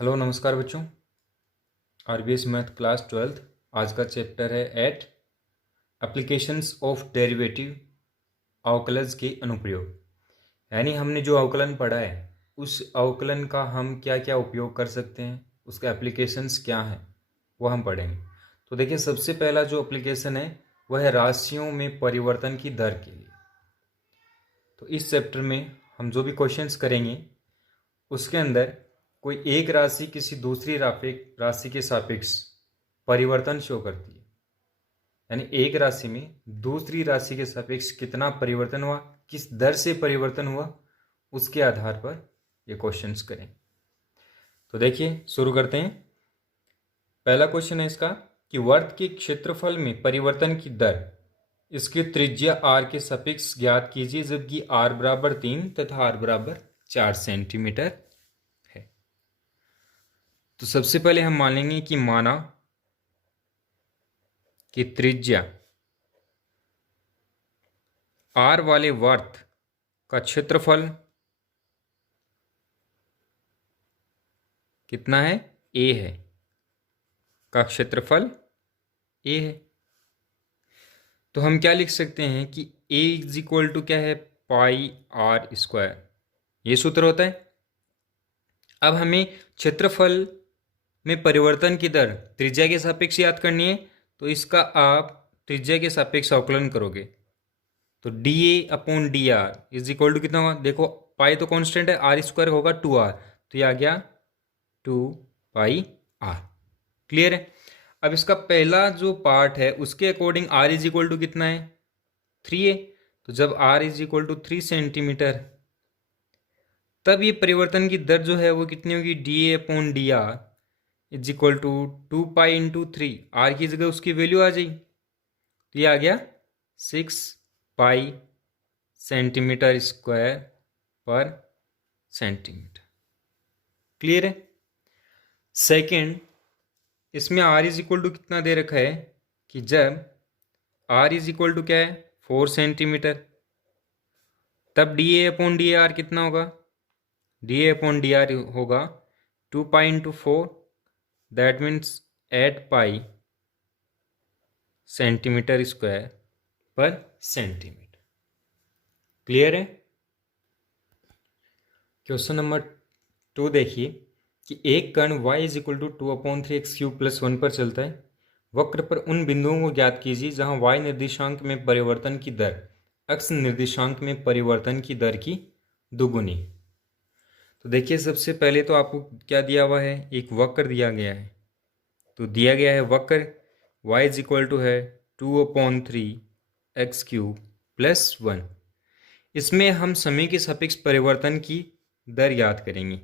Hello नमस्कार बच्चों। RBS math class 12th आज का चैप्टर है एट एप्लीकेशंस ऑफ डेरिवेटिव अवकलज के अनुप्रयोग। यानी हमने जो अवकलन पढ़ा है उस अवकलन का हम क्या क्या उपयोग कर सकते हैं, उसके एप्लीकेशंस क्या हैं वो हम पढ़ेंगे। तो देखिए, सबसे पहला जो एप्लीकेशन है वह है राशियों में परिवर्तन की दर के लिए। तो इस चैप्टर में हम जो भी क्वेश्चंस करेंगे उसके अंदर कोई एक राशि किसी दूसरी राशि के सापेक्ष परिवर्तन शो करती है। यानी एक राशि में दूसरी राशि के सापेक्ष कितना परिवर्तन हुआ, किस दर से परिवर्तन हुआ, उसके आधार पर ये क्वेश्चंस करें। तो देखिए शुरू करते हैं। पहला क्वेश्चन है इसका कि वर्त के क्षेत्रफल में परिवर्तन की दर, इसकी त्रिज्या r के सापेक्ष ज्ञात कीजिए जबकि r बराबर 3 तथा r बराबर 4 सेंटीमीटर। तो सबसे पहले हम मान लेंगे कि माना कि त्रिज्या r वाले वर्त का क्षेत्रफल कितना है, a है, का क्षेत्रफल a है। तो हम क्या लिख सकते हैं कि a इज इक्वल टू क्या है, पाई r स्क्वायर, ये सूत्र होता है। अब हमें क्षेत्रफल में परिवर्तन की दर त्रिज्या के सापेक्ष याद करनी है, तो इसका आप त्रिज्या के सापेक्ष अवकलन करोगे तो D A upon D R is equal to कितना होगा। देखो पाई तो कांस्टेंट है, आर स्क्वायर होगा 2r, तो ये आ गया 2 पाई r। क्लियर है। अब इसका पहला जो पार्ट है उसके according r is equal to कितना है, 3 है। तो जब r is equal to 3 centimetre तब ये परिवर्तन की दर जो है वो कितनी होगी, D A upon D R is equal to 2 pi into 3, R की जगह उसकी वैल्यू आ जाएगी, तो ये आ गया 6 पाई सेंटीमीटर स्क्वायर पर सेंटीमीटर। क्लियर है। सेकंड, इसमें r इज इक्वल टू कितना दे रखा है कि जब r इज इक्वल टू क्या है 4 सेंटीमीटर तब D A upon D are कितना होगा, D A upon D are होगा 2 pi into 4, that means 8 pi centimetre square पर सेंटीमीटर। क्लियर है। क्वेश्चन नंबर 2 देखिए कि एक कण y is equal to 2/3x³ + 1 पर चलता है। वक्र पर उन बिंदुओं को ज्ञात कीजिए जहां y निर्देशांक में परिवर्तन की दर x निर्देशांक में परिवर्तन की दर की दुगुनी। तो देखिए सबसे पहले तो आपको क्या दिया हुआ है, एक वक्र दिया गया है। तो दिया गया है वक्र y इज इक्वल टू है 2/3x³ + 1। इसमें हम समय के सापेक्ष परिवर्तन की दर याद करेंगे।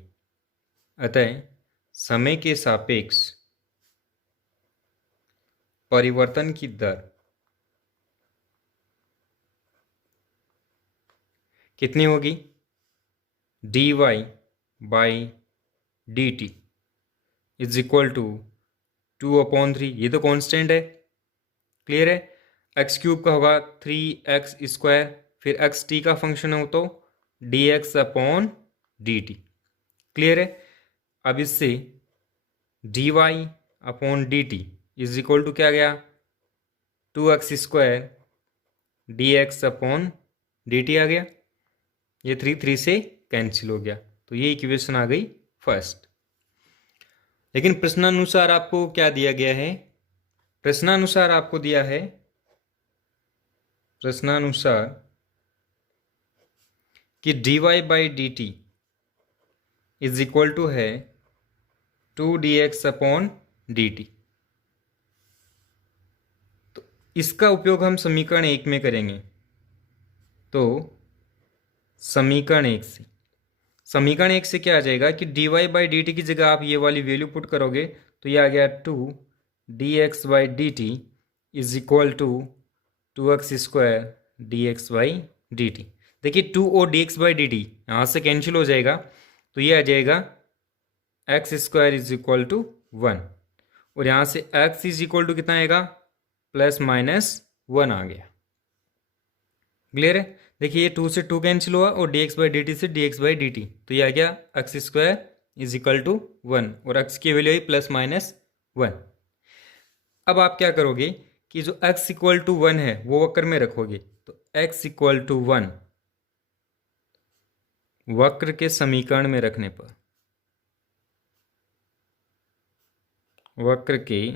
अतः समय के सापेक्ष परिवर्तन की दर कितनी होगी, dy by D T is equal to 2/3, ये तो कांस्टेंट है। क्लियर है। x³ का होगा 3x², फिर x t का फंक्शन हो तो dx upon D T. Clear है। अब इससे dy upon D T is equal to क्या गया, 2x² dx upon D T आ गया। ये 3 से कैंसिल हो गया, तो ये इक्वेशन आ गई फर्स्ट। लेकिन प्रश्नानुसार आपको क्या दिया गया है, प्रश्नानुसार आपको दिया है, प्रश्नानुसार कि dy by D T is equal to है 2dx अपॉन डी टी। तो इसका उपयोग हम समीकरण 1 में करेंगे। तो समीकरण 1 से क्या आ जाएगा कि dy बाई डी टी की जगह आप ये वाली वैल्यू पुट करोगे तो ये आ गया 2dx by D T is equal to 2x² dx by D T. देखिए 2 और dx बाई डी टी यहाँ से कैंसिल हो जाएगा, तो ये आ जाएगा x² इज इक्वल टू 1, और यहाँ से x इज इक्वल टू कितना आएगा, ±1 आ गया। क्लियर है। देखिए ये 2 से 2 कैंसिल हुआ और dx बाई डी टी से dx बाई डी टी, तो ये आ गया x² इज इक्वल टू 1 और x की वैल्यू आई +-1। अब आप क्या करोगे कि जो x इक्वल टू 1 है वो वक्र में रखोगे, तो x इक्वल टू 1 वक्र के समीकरण में रखने पर, वक्र के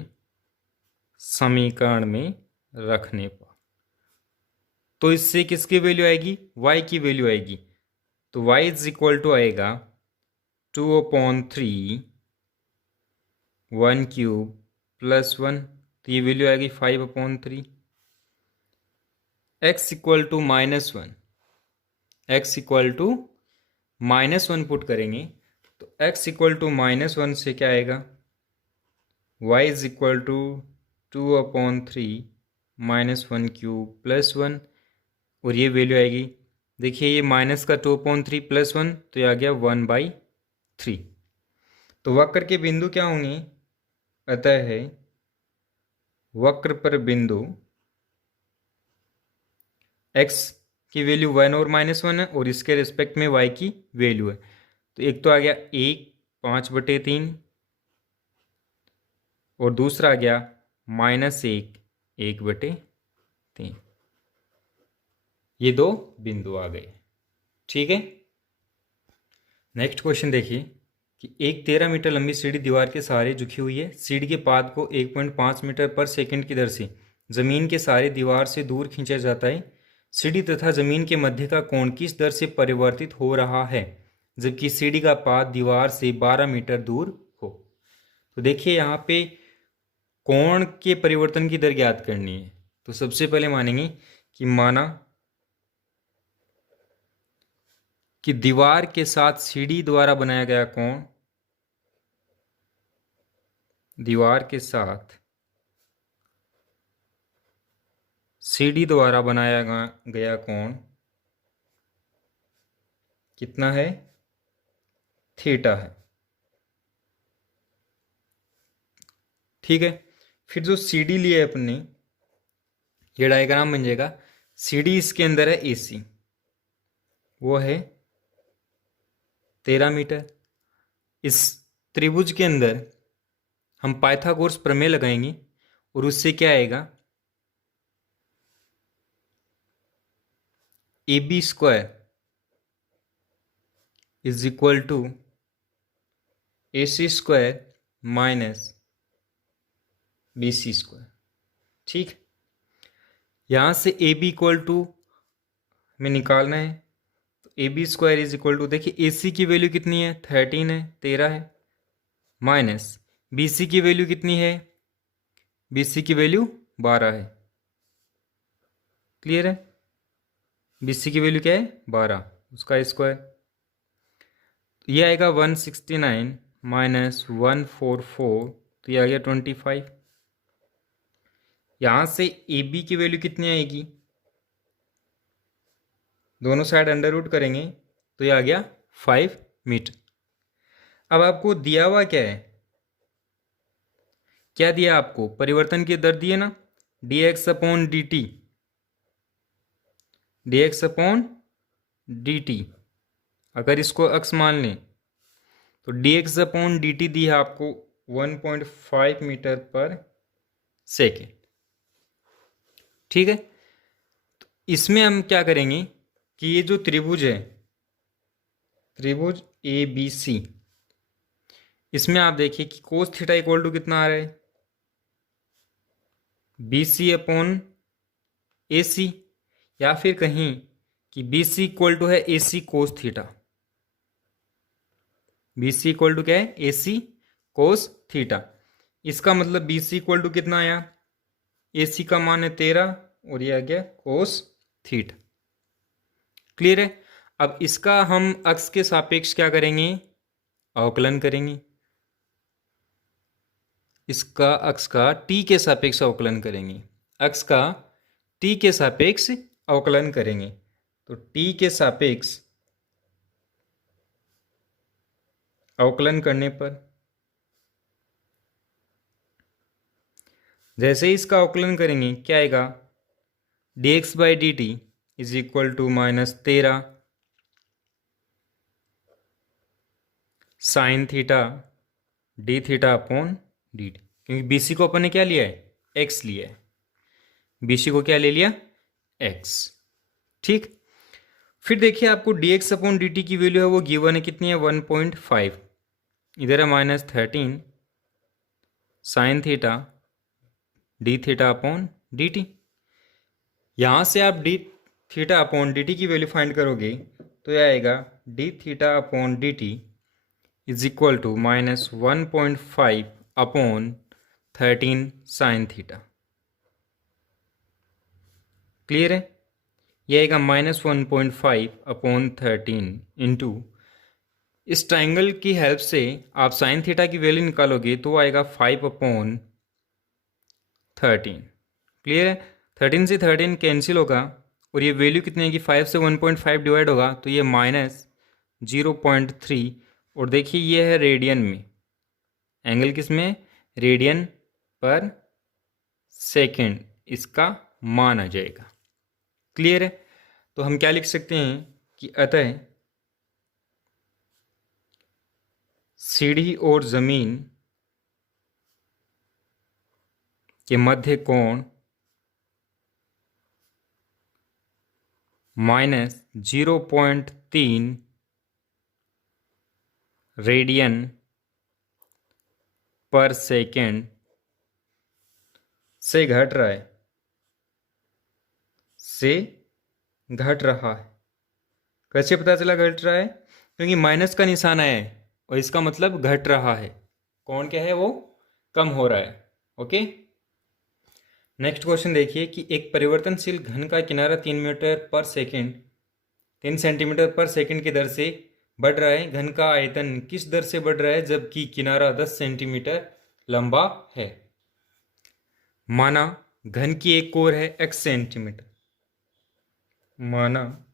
समीकरण में रखने पर, तो इससे किसकी वैल्यू आएगी, y की वैल्यू आएगी। तो y इज इक्वल टू आएगा 2/3 1 क्यूब +1, तो ये वैल्यू आएगी 5/3। x equal to -1, x equal to -1 put करेंगे, तो x इक्वल टू -1 से क्या आएगा, y is equal to 2/3 -1 cube +1, और ये वैल्यू आएगी, देखिए ये माइनस का 2/3 +1, तो ये आ गया 1/3। तो वक्र के बिंदु क्या होंगे, अतः है वक्र पर बिंदु x की वैल्यू 1 और -1 है और इसके रिस्पेक्ट में y की वैल्यू है। तो एक तो आ गया 1 5/3 और दूसरा आ गया -1 1/3। ये दो बिंदु आ गए। ठीक है, नेक्स्ट क्वेश्चन देखिए कि एक 13 मीटर लंबी सीढ़ी दीवार के सहारे झुकी हुई है। सीढ़ी के पाद को 1.5 मीटर पर सेकंड की दर से जमीन के सहारे दीवार से दूर खींचा जाता है। सीढ़ी तथा जमीन के मध्य का कोण किस दर से परिवर्तित हो रहा है जबकि सीढ़ी का पाद दीवार से 12 मीटर दूर हो। तो देखिए यहाँ पे कोण के परिवर्तन की दर ज्ञात करनी है। तो सबसे पहले मानेंगे कि माना कि दीवार के साथ सीढ़ी द्वारा बनाया गया कोण, दीवार के साथ सीढ़ी द्वारा बनाया गया कोण कितना है, थीटा है। ठीक है, फिर जो सीढ़ी लिए अपने, ये डायग्राम बन जाएगा। सीढ़ी इसके अंदर है एसी, वो है 13 मीटर। इस त्रिभुज के अंदर हम पाइथागोरस प्रमेय लगाएंगे और उससे क्या आएगा, AB² is equal to AC² minus BC²। ठीक, यहां से AB इक्वल टू में निकालना है, तो AB² इज इक्वल टू, देखिए AC की वैल्यू कितनी है, 13 है, 13 है, माइनस BC की वैल्यू कितनी है, BC की वैल्यू 12 है। क्लियर है, BC की वैल्यू क्या है, 12, उसका स्क्वायर, ये आएगा 169 माइनस 144, तो ये आ गया 25। यहां से AB की वैल्यू कितनी आएगी, दोनों साइड अंडर रूट करेंगे तो ये आ गया 5 मीटर। अब आपको दिया हुआ क्या है, क्या दिया आपको, परिवर्तन की दर दी है ना, dx/dt, dx/dt। अगर इसको अक्स मान लें तो dx/dt दी है आपको 1.5 मीटर पर सेकेंड। ठीक है, तो इसमें हम क्या करेंगे कि ये जो त्रिभुज है, त्रिभुज ABC, इसमें आप देखिए कि कोस थीटा इक्वल टू कितना आ रहा है, BC/AC, या फिर कहीं कि BC इक्वल टू है AC cos theta. BC equal to क्या है, AC कोस थीटा। इसका मतलब BC इक्वल टू कितना आया, AC का मान है 13 और ये आ गया कोस थीटा। क्लियर है, अब इसका हम अक्स के सापेक्ष क्या करेंगे, अवकलन करेंगे। इसका अक्स का t के सापेक्ष अवकलन करेंगे, अक्स का t के सापेक्ष अवकलन करेंगे। तो t के सापेक्ष अवकलन करने पर, जैसे ही इसका अवकलन करेंगे क्या आएगा, dx/dt is equal to -13 sine theta D theta upon D T, क्योंकि बी सी को अपन ने क्या लिया है, एक्स लिया है, बी सी को क्या ले लिया, एक्स। ठीक, फिर देखिए आपको D x upon D T की वैल्यू है वो गिवन है, कितनी है, 1.5। इधर है -13 sine theta D theta upon D T. यहाँ से आप D theta upon D T की वैल्यू फाइंड करोगे तो यह आएगा D theta upon D T is equal to -1.5 upon 13 sine theta. Clear है, यह आएगा -1.5 अपॉन 13 इंटू, इस ट्राइंगल की हेल्प से आप साइन थीटा की वैल्यू निकालोगे तो आएगा 5 अपॉन 13। क्लियर है, 13 से 13 कैंसिल होगा और ये वैल्यू कितनी है कि 5 से 1.5 डिवाइड होगा तो ये -0.3। और देखिए ये है रेडियन में, एंगल किस में, रेडियन पर सेकेंड इसका मान आ जाएगा। क्लियर है, तो हम क्या लिख सकते हैं कि अतः सीढ़ी और जमीन के मध्य कोण -0.3 रेडियन पर सेकेंड से घट रहा है, कैसे पता चला घट रहा है, क्योंकि माइनस का निशान आया है और इसका मतलब घट रहा है, कौन क्या है वो कम हो रहा है। ओके, नेक्स्ट क्वेश्चन देखिए कि एक परिवर्तनशील घन का किनारा 3 सेंटीमीटर पर सेकंड की दर से बढ़ रहा है, घन का आयतन किस दर से बढ़ रहा है जबकि किनारा 10 सेंटीमीटर लंबा है। माना घन की एक कोर है x सेंटीमीटर, माना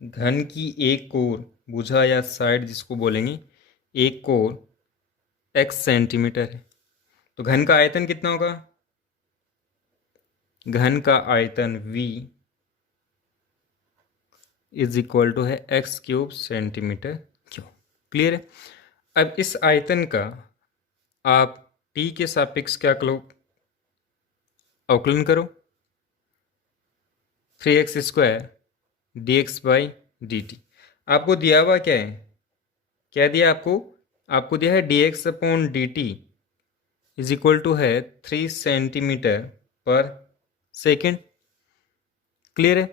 घन की एक कोर, भुजा या साइड जिसको बोलेंगे, एक कोर x सेंटीमीटर है, तो घन का आयतन कितना होगा, घन का आयतन v इज इक्वल टू है x³ सेंटीमीटर क्यूब। क्लियर है, अब इस आयतन का आप t के सापेक्ष क्या करो, अवकलन करो, 3x² dx/dt। आपको दिया हुआ क्या है, क्या दिया आपको दिया है dx upon dt is equal to है 3 सेंटीमीटर पर सेकेंड। क्लियर है,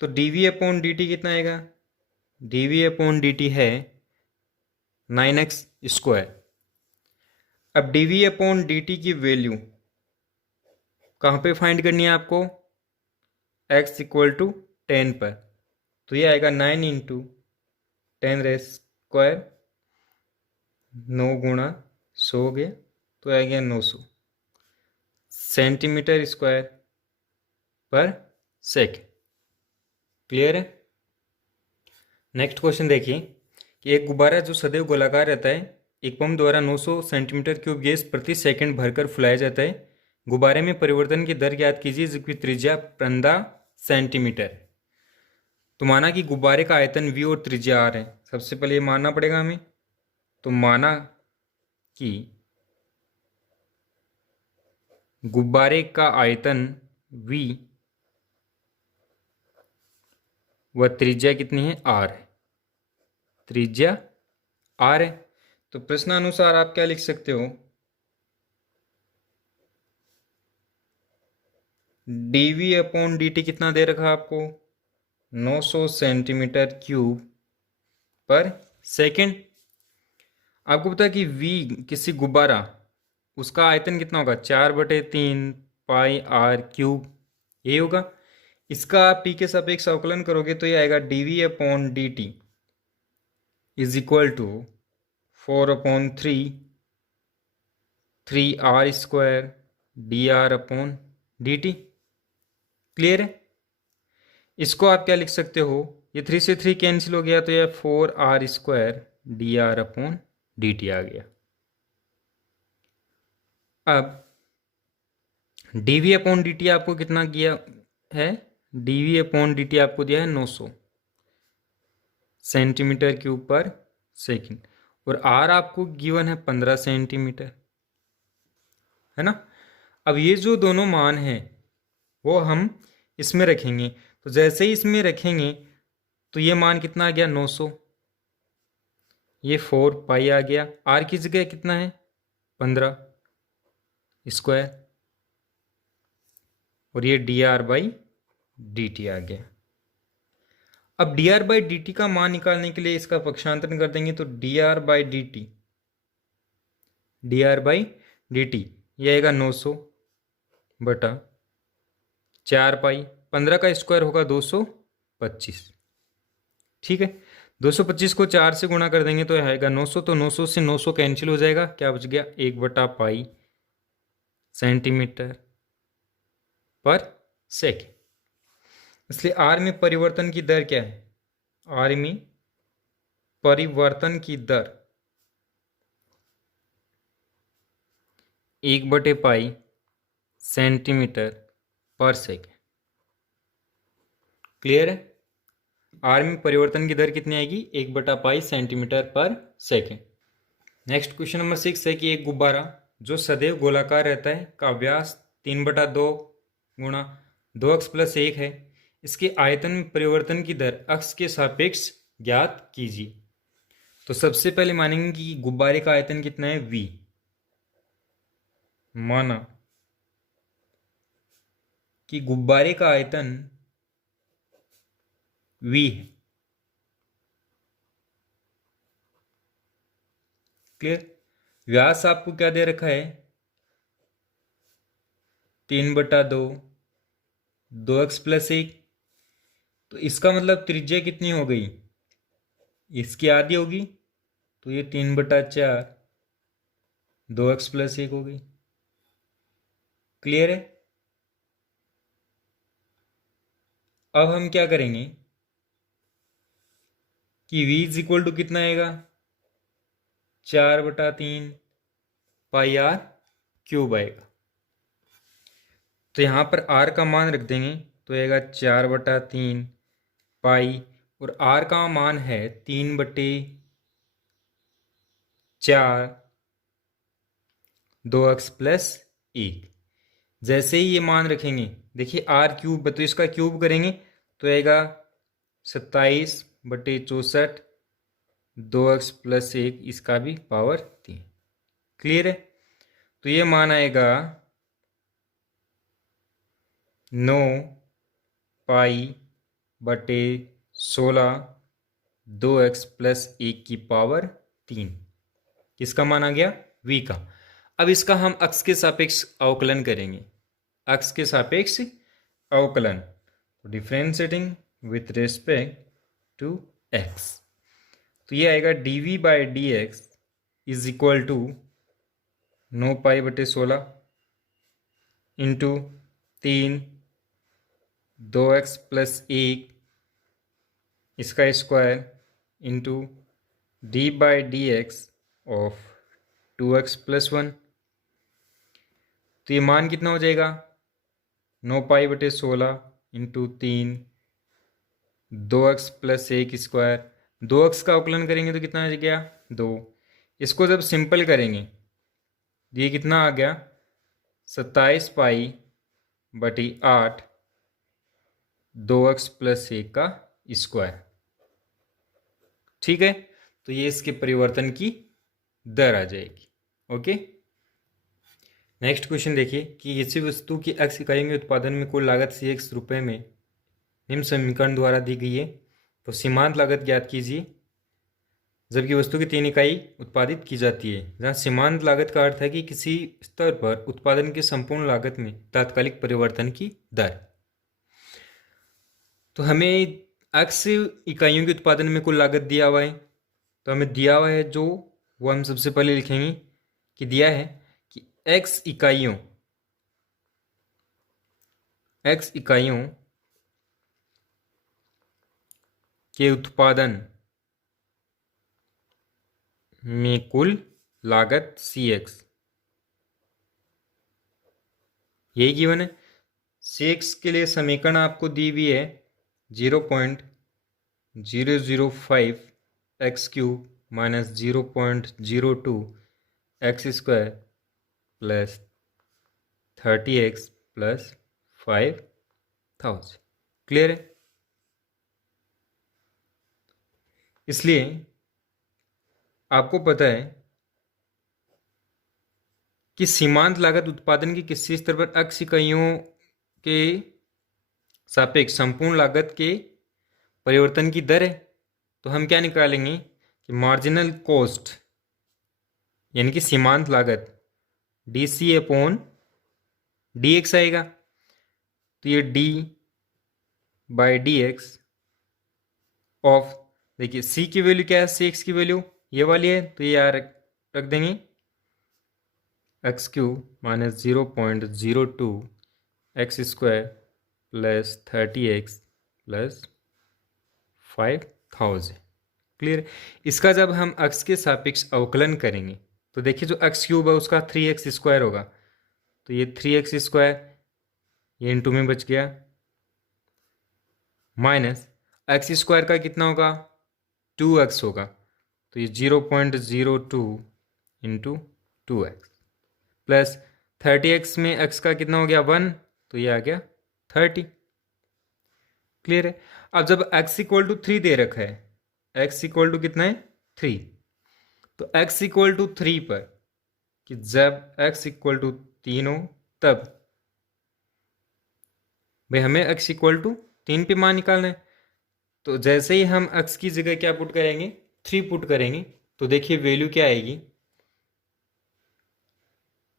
तो dv अपॉन dt कितना आएगा, dv अपॉन dt है 9x²। अब dv अपॉन dt की वैल्यू कहाँ पे फाइंड करनी है आपको, x इक्वल टू 10 पर, तो ये आएगा 9 इंटू 10⁻², 9 गुणा 100 हो गया, तो आ गया 900 सेंटीमीटर स्क्वायर पर सेकेंड। क्लियर है, नेक्स्ट क्वेश्चन देखिए कि एक गुब्बारा जो सदैव गोलाकार रहता है, एक पंप द्वारा 900 सेंटीमीटर क्यूब गैस प्रति सेकंड भरकर फुलाया जाता है, गुब्बारे में परिवर्तन की दर ज्ञात कीजिए जिसकी त्रिज्या 15 सेंटीमीटर। तो माना कि गुब्बारे का आयतन v और त्रिज्या r है, सबसे पहले ये मानना पड़ेगा हमें, तो माना कि गुब्बारे का आयतन v व त्रिज्या कितनी है, r है, त्रिज्या r है, तो प्रश्नानुसार आप क्या लिख सकते हो, dv अपॉन dt कितना दे रखा आपको, 900 सेंटीमीटर क्यूब पर सेकेंड। आपको पता है कि v किसी गुब्बारा, उसका आयतन कितना होगा, 4/3 पाई r क्यूब, ये होगा। इसका आप t के सापेक्ष अवकलन करोगे तो ये आएगा dv upon dt is equal to 4/3 3r² dr upon dt। Clear है, इसको आप क्या लिख सकते हो, ये 3 से 3 कैंसिल हो गया तो यह 4r² dr अपॉन dt आ गया। अब dv अपॉन dt आपको कितना दिया है, dv अपॉन dt आपको दिया है 900 सेंटीमीटर क्यूब पर सेकंड, और आर आपको गिवन है 15 सेंटीमीटर, है ना। अब ये जो दोनों मान हैं वो हम इसमें रखेंगे, तो जैसे ही इसमें रखेंगे तो ये मान कितना आ गया 900, ये 4 पाई आ गया, आर की जगह कितना है 15 स्क्वायर, और ये d are by D T आ गया। अब d are by D t का मान निकालने के लिए इसका पक्षांतरण कर देंगे, तो D R by D T, D R by D T यह आएगा 900 बटा 4 पाई, 15 का स्क्वायर होगा 225, ठीक है। 225 को 4 से गुणा कर देंगे तो आएगा 900, तो 900 से 900 कैंसिल हो जाएगा, क्या बच गया 1 बटा पाई सेंटीमीटर पर सेकेंड। इसलिए आर में परिवर्तन की दर क्या है, आर में परिवर्तन की दर 1 बटे पाई सेंटीमीटर पर सेकेंड। क्लियर है, आर में परिवर्तन की दर कितनी आएगी 1 बटा पाई सेंटीमीटर पर सेकेंड। नेक्स्ट क्वेश्चन नंबर 6 है कि एक गुब्बारा जो सदैव गोलाकार रहता है का व्यास 3/2 गुणा 2x+1 है, इसके आयतन में परिवर्तन की दर अक्ष के सापेक्ष ज्ञात कीजिए। तो सबसे पहले मानेंगे कि गुब्बारे का आयतन कितना है v, माना कि गुब्बारे का आयतन v है। क्लियर, व्यास आपको क्या दे रखा है 3/2 2x+1, तो इसका मतलब त्रिज्या कितनी हो गई, इसकी आधी होगी, तो ये 3/4 2x+1 हो गई। क्लियर है, अब हम क्या करेंगे कि v इज इक्वल टू कितना आएगा 4/3 पाई आर क्यूब आएगा। तो यहाँ पर r का मान रख देंगे तो आएगा 4/3 पाई, और r का मान है 3/4 2x+1। जैसे ही ये मान रखेंगे, देखिए r क्यूब, तो इसका क्यूब करेंगे तो आएगा 27/64 2x+1, इसका भी पावर 3। क्लियर है, तो ये मान आएगा 9 पाई बटे 16 2x+1 की पावर 3, किसका मान आ गया v का। अब इसका हम अक्ष के सापेक्ष अवकलन करेंगे, अक्ष के सापेक्ष अवकलन, differentiating with respect to x, तो ये आएगा dv/dx इज इक्वल टू 9 पाई बटे 16 इंटू 3 2x+1 इसका square into d/dx of 2x+1। तो ये मान कितना हो जाएगा 9 पाई बटे 16 इंटू 3 2x+1 स्क्वायर, 2x का अवकलन करेंगे तो कितना आ गया 2, इसको जब सिंपल करेंगे ये कितना आ गया 27 पाई बटी 8 2x+1 का स्क्वायर। ठीक है, तो ये इसके परिवर्तन की दर आ जाएगी। ओके, नेक्स्ट क्वेश्चन देखिए कि किसी वस्तु की x इकाइयों के उत्पादन में कुल लागत CX रुपये में निम्न समीकरण द्वारा दी गई है, तो सीमांत लागत ज्ञात कीजिए जबकि वस्तु की 3 इकाई उत्पादित की जाती है। जहाँ सीमांत लागत का अर्थ है कि किसी स्तर पर उत्पादन की संपूर्ण लागत में तात्कालिक परिवर्तन की दर। तो हमें x इकाइयों के उत्पादन में कुल लागत दिया हुआ है, तो हमें दिया हुआ है जो वो हम सबसे पहले लिखेंगे कि दिया है कि x इकाइयों के उत्पादन में कुल लागत CX, यही गिवन है। CX के लिए समीकरण आपको दी हुई है 0.0 0.005 x cube minus 0.02 x square plus 30x plus 5000। Clear है? इसलिए आपको पता है कि सीमांत लागत उत्पादन की किसी स्तर पर अक्ष इकाइयों के सापेक्ष संपूर्ण लागत के परिवर्तन की दर है। तो हम क्या निकालेंगे कि मार्जिनल कॉस्ट यानी कि सीमांत लागत डी अपॉन डी एक्स आएगा। तो ये D by D x of, देखिए सी की वैल्यू क्या है, सी एक्स की वैल्यू ये वाली है, तो ये यार रख देंगे x cube minus 0.02 x square plus 30x plus 5000। Clear? इसका जब हम अक्ष के सापेक्ष अवकलन करेंगे तो देखिए जो एक्स क्यूब है उसका 3x स्क्वायर होगा, तो ये 3x स्क्वायर ये इंटू में बच गया, माइनस एक्स स्क्वायर का कितना होगा 2x होगा, तो ये 0.02 इंटू 2x प्लस 30x में x का कितना हो गया 1, तो ये आ गया 30। क्लियर है? अब जब x इक्वल टू 3 दे रखा है, x इक्वल टू कितना है 3, तो x इक्वल टू 3 पर कि जब x इक्वल टू 3 हो तब भाई हमें x इक्वल टू 3 पे मान निकालना है। तो जैसे ही हम x की जगह क्या पुट करेंगे 3 पुट करेंगे, तो देखिए वैल्यू क्या आएगी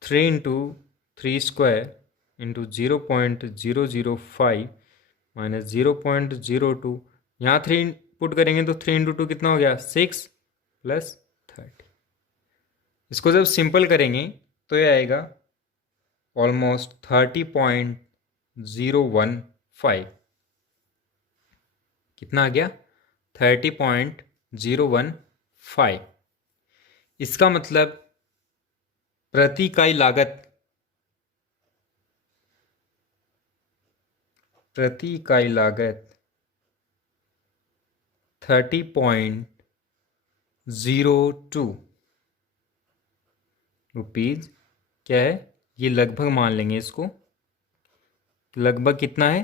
3 इंटू 3 स्क्वायर इंटू 0.005 माइनस 0.02, यहाँ 3 पुट करेंगे तो 3 इंटू 2 कितना हो गया 6 प्लस 30। इसको जब सिंपल करेंगे तो ये आएगा ऑलमोस्ट 30.015। कितना आ गया 30.015। इसका मतलब प्रति इकाई लागत, प्रति इकाई लागत 30.02 रुपीज क्या है, ये लगभग मान लेंगे इसको, लगभग कितना है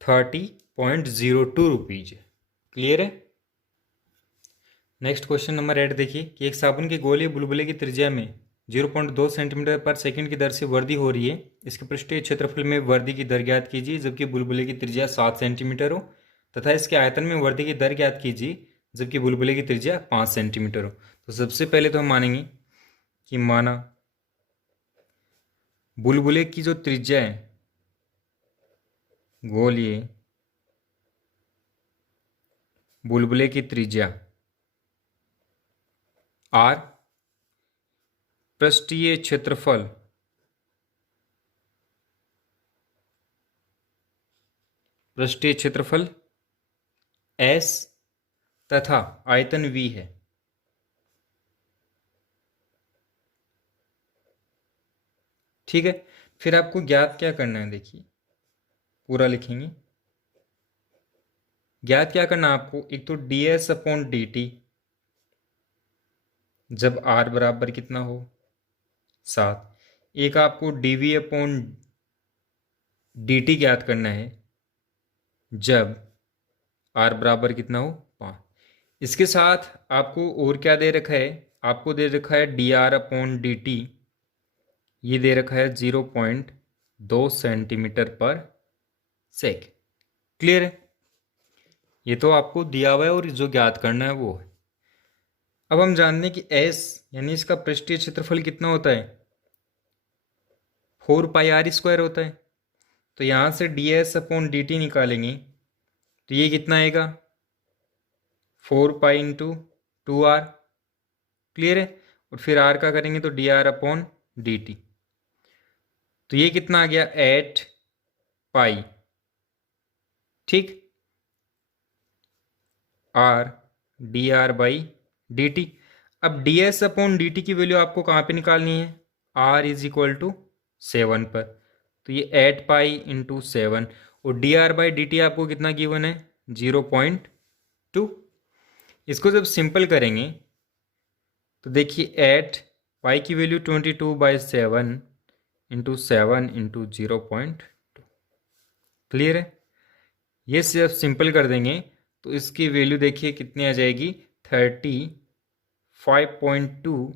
30.02 रुपीज। क्लियर है? नेक्स्ट क्वेश्चन नंबर 8 देखिए कि एक साबुन के गोले बुलबुले की त्रिज्या में 0.2 सेंटीमीटर पर सेकंड की दर से वृद्धि हो रही है। इसके पृष्ठीय क्षेत्रफल में वृद्धि की दर ज्ञात कीजिए जबकि बुलबुले की त्रिज्या 7 सेंटीमीटर हो, तथा इसके आयतन में वृद्धि की दर ज्ञात कीजिए जबकि बुलबुले की त्रिज्या 5 सेंटीमीटर हो। तो सबसे पहले तो हम मानेंगे कि माना बुलबुले की जो त्रिज्या है गोलीय बुलबुले की त्रिज्या r, पृष्ठीय क्षेत्रफल s तथा आयतन v है। ठीक है, फिर आपको ज्ञात क्या करना है, देखिए पूरा लिखेंगे। ज्ञात क्या करना है आपको, एक तो ds अपॉन डी टी जब r बराबर कितना हो 7, एक आपको dv अपॉन dt ज्ञात करना है जब r बराबर कितना हो 5। इसके साथ आपको और क्या दे रखा है, आपको दे रखा है dr अपॉन dt, ये दे रखा है 0.2 सेंटीमीटर पर सेक। क्लियर है? ये तो आपको दिया हुआ है और जो ज्ञात करना है वो है। अब हम जानते हैं कि s यानी इसका पृष्ठीय क्षेत्रफल कितना होता है 4 पाई r स्क्वायर होता है। तो यहाँ से ds अपॉन डी टी निकालेंगे तो ये कितना आएगा 4 पाई इंटू 2r। क्लियर है? और फिर r का करेंगे तो dr अपॉन डी टी, तो ये कितना आ गया 8 पाई। ठीक, r dr by D T. अब ds अपॉन डी टी की वैल्यू आपको कहाँ पे निकालनी है, r इज इक्वल टू 7 पर, तो ये 8 पाई इंटू 7, और dr बाई डी टी आपको कितना गिवन है 0.2। इसको जब सिंपल करेंगे तो देखिए एट पाई की वैल्यू 22/7 इंटू 7 इंटू 0.2। क्लियर है? ये जब सिंपल कर देंगे तो इसकी वैल्यू देखिए कितनी आ जाएगी, 35.2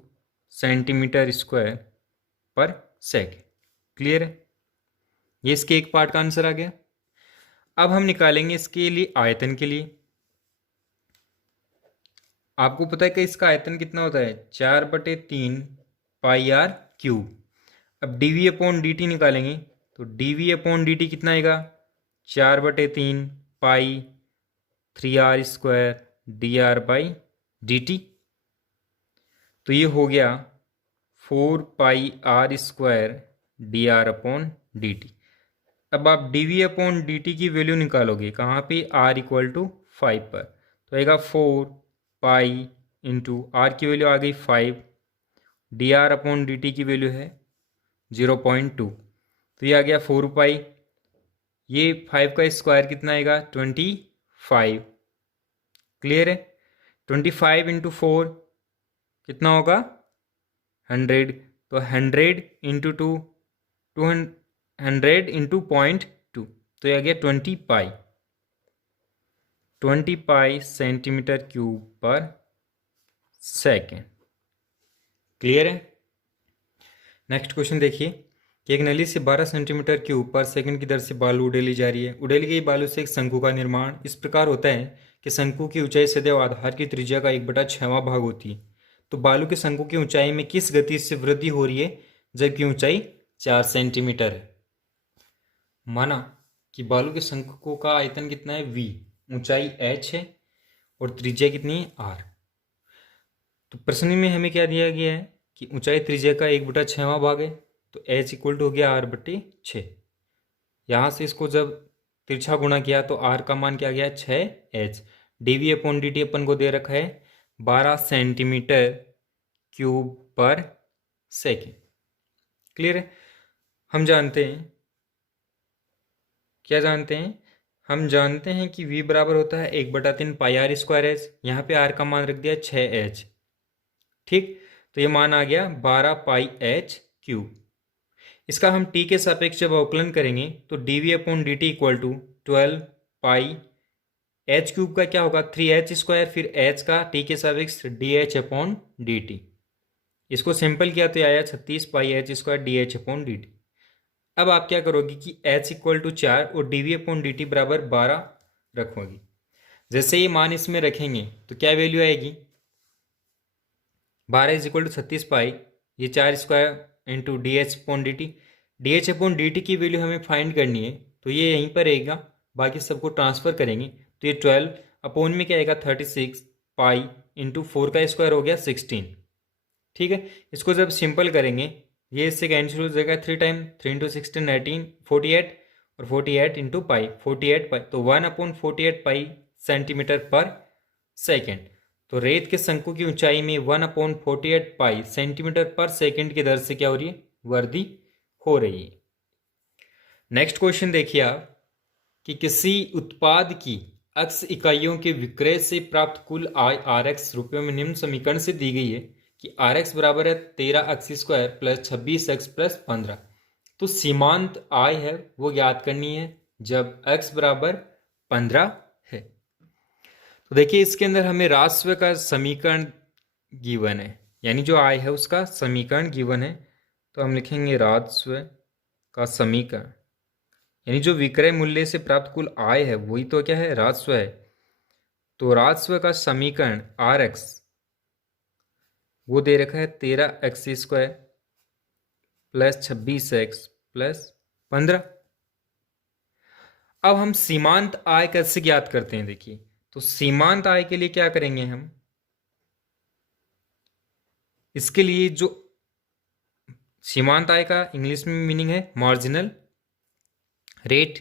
सेंटीमीटर स्क्वायर पर सेकेंड। क्लियर है? ये इसके एक पार्ट का आंसर आ गया। अब हम निकालेंगे इसके लिए आयतन के लिए। आपको पता है कि इसका आयतन कितना होता है, 4/3 पाई आर क्यूब। अब D we upon D T निकालेंगे तो D we upon D T कितना आएगा, 4/3 pi 3r² D are by D T. तो ये हो गया 4πr² D R upon D T. अब आप D we upon D T की वैल्यू निकालोगे कहाँ पे, r = 5 पर, तो आएगा 4 पाई इंटू आर की वैल्यू आ गई 5, D R upon D T की वैल्यू है 0.2, तो ये आ गया 4 पाई। ये 5 का स्क्वायर कितना आएगा, 25। क्लियर है? 25 इंटू 4 कितना होगा, 100। तो 100 इंटू 2 200 इंटू 0.2, तो ये आ गया 20 पाई। 20 पाई सेंटीमीटर क्यूब पर सेकेंड। क्लियर है? नेक्स्ट क्वेश्चन देखिए कि एक नली से 12 सेंटीमीटर क्यूब पर सेकंड की दर से बालू उड़ेली जा रही है। उड़ेली गई बालू से एक शंकु का निर्माण इस प्रकार होता है कि शंकु की ऊंचाई सदैव आधार की त्रिज्या का 1/6वां भाग होती है। तो बालू के शंकु की ऊंचाई में किस गति से वृद्धि हो रही है जबकि ऊंचाई 4 सेंटीमीटर है। माना कि बालू के शंकु का आयतन कितना है, v, ऊंचाई h है और त्रिज्या कितनी है, r। तो प्रश्न में हमें क्या दिया गया है कि ऊंचाई त्रिज्या का 1/6वां भाग है, तो h = हो गया r/6। यहाँ से इसको जब तिरछा गुणा किया तो r का मान क्या गया, 6h। D we upon D t अपन को दे रखा है 12 सेंटीमीटर क्यूब पर सेकेंड। क्लियर है? हम जानते हैं, क्या जानते हैं, हम जानते हैं कि v बराबर होता है 1/3 पाई r²h। यहाँ पे r का मान रख दिया 6h। ठीक, तो ये मान आ गया 12 पाई h क्यूब। इसका हम t के सापेक्ष जब अवकलन करेंगे तो D we upon D T = 12 pi h cube का क्या होगा, 3h², फिर h का t के सापेक्ष dh अपॉन डी टी। इसको सिंपल किया तो आया 36 pi h² dh upon D T. अब आप क्या करोगे कि h = 4 और D we upon D T बराबर 12 रखोगे। जैसे ये मान इसमें रखेंगे तो क्या वैल्यू आएगी, 12 = 36 पाई, ये 4² into D H upon D T. D H upon D T की वैल्यू हमें फाइंड करनी है, तो ये यहीं पर रहेगा, बाकी सबको ट्रांसफर करेंगे तो ये 12 अपॉन में क्या आएगा, 36 पाई इंटू 4 का स्क्वायर हो गया 16। ठीक है, इसको जब सिंपल करेंगे ये इससे कैंसिल हो जाएगा, 3 टाइम 3 इंटू 16 19 48 और 48 इंटू पाई 48 पाई, तो 1/48 पाई सेंटीमीटर पर सेकेंड। तो रेत के शंकु की ऊंचाई में 1/48 पाई सेंटीमीटर पर सेकेंड की दर से क्या हो रही है, वृद्धि हो रही है। नेक्स्ट क्वेश्चन देखिए आप कि किसी उत्पाद की x इकाइयों के विक्रय से प्राप्त कुल आय rx रुपयों में निम्न समीकरण से दी गई है कि rx बराबर है 13x² प्लस 26x प्लस 15। तो सीमांत आय है वो ज्ञात करनी है जब x बराबर 15 है। तो देखिए इसके अंदर हमें राजस्व का समीकरण गिवन है, यानी जो आय है उसका समीकरण गिवन है। तो हम लिखेंगे राजस्व का समीकरण, यानी जो विक्रय मूल्य से प्राप्त कुल आय है वही तो क्या है, राजस्व है। तो राजस्व का समीकरण rx वो दे रखा है 13x² प्लस 26x प्लस 15। अब हम सीमांत आय कैसे ज्ञात करते हैं, देखिए तो सीमांत आय के लिए क्या करेंगे हम, इसके लिए जो सीमांत आय का इंग्लिश में मीनिंग है मार्जिनल रेट।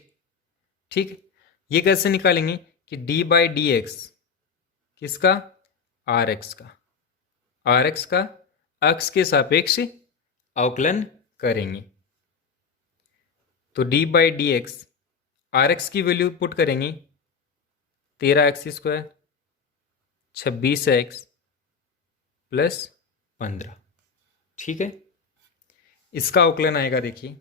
ठीक, ये कैसे निकालेंगे कि d/dx किसका, rx का, rx का x के सापेक्ष अवकलन करेंगे। तो d/dx rx की वैल्यू पुट करेंगे 13x², 26x प्लस 15। ठीक है, इसका अवकलन आएगा, देखिए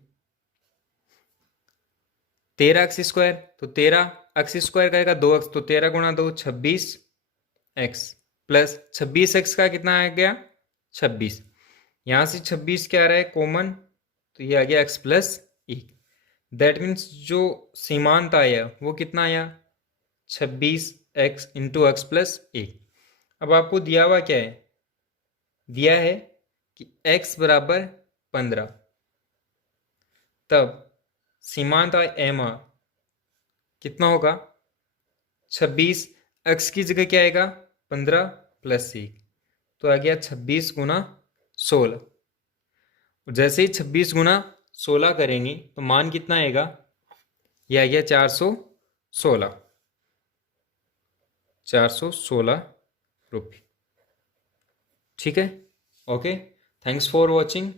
13x² तो 13x² का आएगा 2x, तो 13 गुणा 2 26x प्लस 26x का कितना आ गया 26। यहाँ से 26 क्या आ रहा है कॉमन, तो ये आ गया x प्लस 1। दैट मीन्स जो सीमांत आया वो कितना आया 26x इंटू एक्स प्लस 1। अब आपको दिया हुआ क्या है, दिया है कि x बराबर 15, तब सीमांत आय एम आर कितना होगा 26, x की जगह क्या आएगा 15 प्लस 1, तो आ गया 26 गुना 16। जैसे ही 26 गुना 16 करेंगे तो मान कितना आएगा, यह आ गया 416 रुपये। ठीक है, ओके, थैंक्स फॉर वॉचिंग।